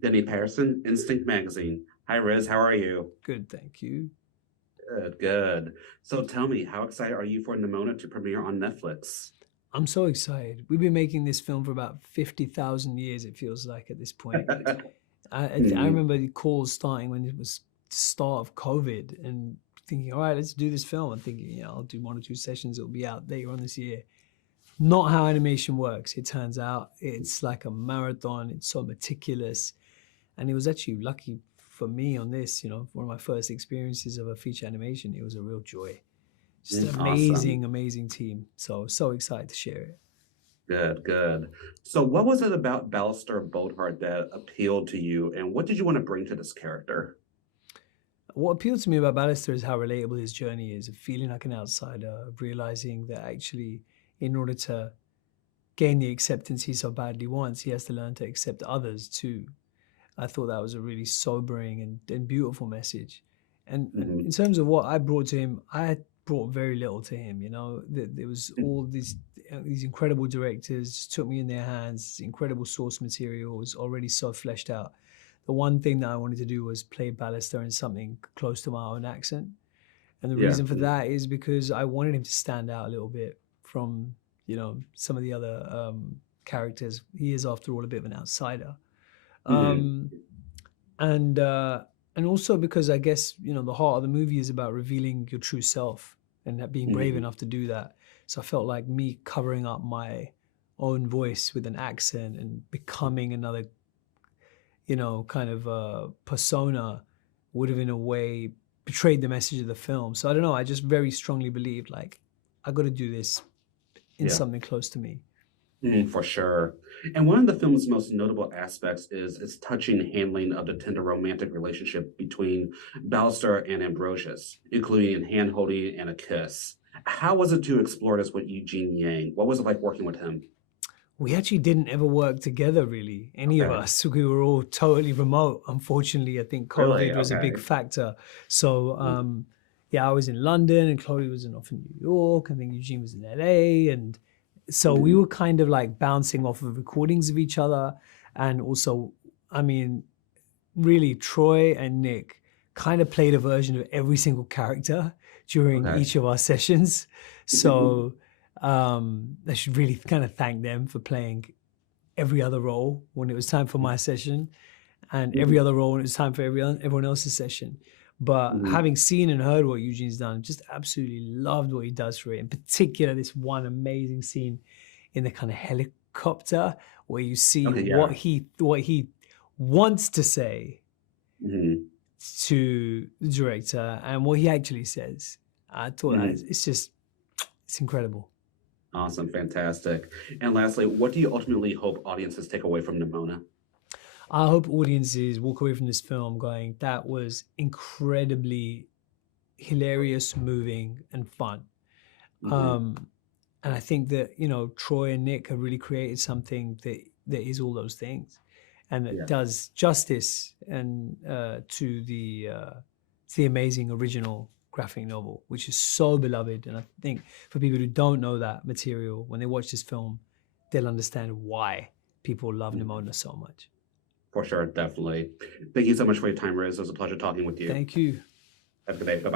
Denny Patterson, Instinct Magazine. Hi, Riz. How are you? Good, thank you. Good, good. So tell me, how excited are you for Nimona to premiere on Netflix? I'm so excited. We've been making this film for about 50,000 years, it feels like at this point. I Mhm. remember the calls starting when it was the start of COVID and thinking, all right, let's do this film. And thinking, I'll do 1 or 2 sessions. It'll be out later on this year. Not how animation works. It turns out it's like a marathon. It's so meticulous. And it was actually lucky for me on this, one of my first experiences of a feature animation. It was a real joy. Just an Awesome. amazing, amazing team. So excited to share it. Good, good. So what was it about Ballister Boldheart that appealed to you, and what did you want to bring to this character? What appealed to me about Ballister is how relatable his journey is, of feeling like an outsider, of realizing that actually, in order to gain the acceptance he so badly wants, he has to learn to accept others too. I thought that was a really sobering and beautiful message. And in Hmm. terms of what I brought to him, I had brought very little to him. There was all these incredible directors just took me in their hands. Incredible source material was already so fleshed out. The one thing that I wanted to do was play Ballister in something close to my own accent. And the Yeah. reason for that is because I wanted him to stand out a little bit from, some of the other characters. He is, after all, a bit of an outsider. Hmm. Um, and uh, and also because I guess the heart of the movie is about revealing your true self and that being brave Hmm. enough to do that. So I felt like me covering up my own voice with an accent and becoming another kind of persona would have in a way betrayed the message of the film. So I don't know. I just very strongly believed like I got to do this in Yeah. something close to me. For sure. And one of the film's most notable aspects is its touching handling of the tender romantic relationship between Ballister and Ambrosius, including hand-holding and a kiss. How was it to explore this with Eugene Yang? What was it like working with him? We actually didn't ever work together, really, any of Okay. us. We were all totally remote. Unfortunately, I think Really? COVID was a big Okay. factor. So, yeah, I was in London and Chloe was off in New York. I think Eugene was in LA. And so we Mhm. were kind of like bouncing off of recordings of each other. And also, I mean, really, Troy and Nick kind of played a version of every single character during Okay. each of our sessions. So, I should really kind of thank them for playing every other role when it was time for my session, and every Mhm. other role when it was time for everyone else's session. But Mhm. having seen and heard what Eugene's done, just absolutely loved what he does for it. In particular, this one amazing scene in the kind of helicopter where you see Okay, yeah. what he wants to say Mhm. to the director and what he actually says. I thought that Mhm. it's incredible. Awesome, fantastic. And lastly, what do you ultimately hope audiences take away from Nimona? I hope audiences walk away from this film going, that was incredibly hilarious, moving, and fun. Mhm. Um, and I think that, Troy and Nick have really created something that is all those things and that Yeah. does justice and to the amazing original graphic novel, which is so beloved. And I think for people who don't know that material, when they watch this film, they'll understand why people love Mhm. Nimona so much. For sure, definitely. Thank you so much for your time, Riz. It was a pleasure talking with you. Thank you. Have a good day. Bye-bye.